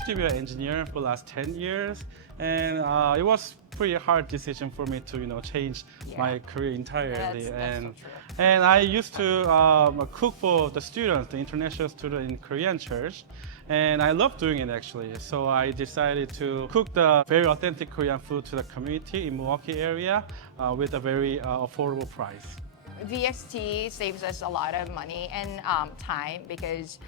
used to be an engineer for the last 10 years, and it was pretty hard decision for me to change my career entirely. That's so true. And I used to cook for the students, the international students in Korean church, and I love doing it actually. So I decided to cook the very authentic Korean food to the community in Milwaukee area with a very affordable price. VXT saves us a lot of money and time because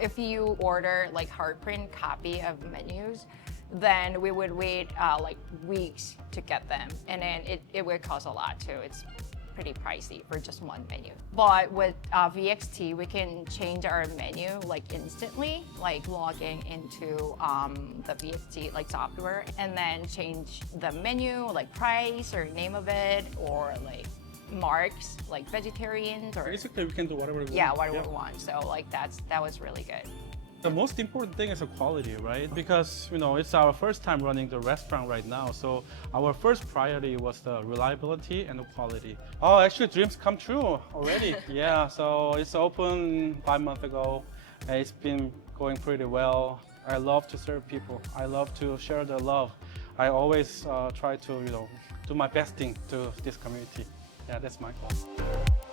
if you order like hard print copy of menus, then we would wait like weeks to get them, and then it would cost a lot too. It's pretty pricey for just one menu. But with VXT, we can change our menu like instantly, like logging into the VXT like software, and then change the menu, like price or name of it, or like marks, like vegetarians, or Basically, we can do whatever we want. yeah, whatever we want. So like that was really good. The most important thing is the quality, right? Because it's our first time running the restaurant right now, so our first priority was the reliability and the quality. Oh, actually, dreams come true already. Yeah, so it's open 5 months ago. It's been going pretty well. I love to serve people. I love to share the love. I always try to do my best thing to this community. Yeah, that's my goal.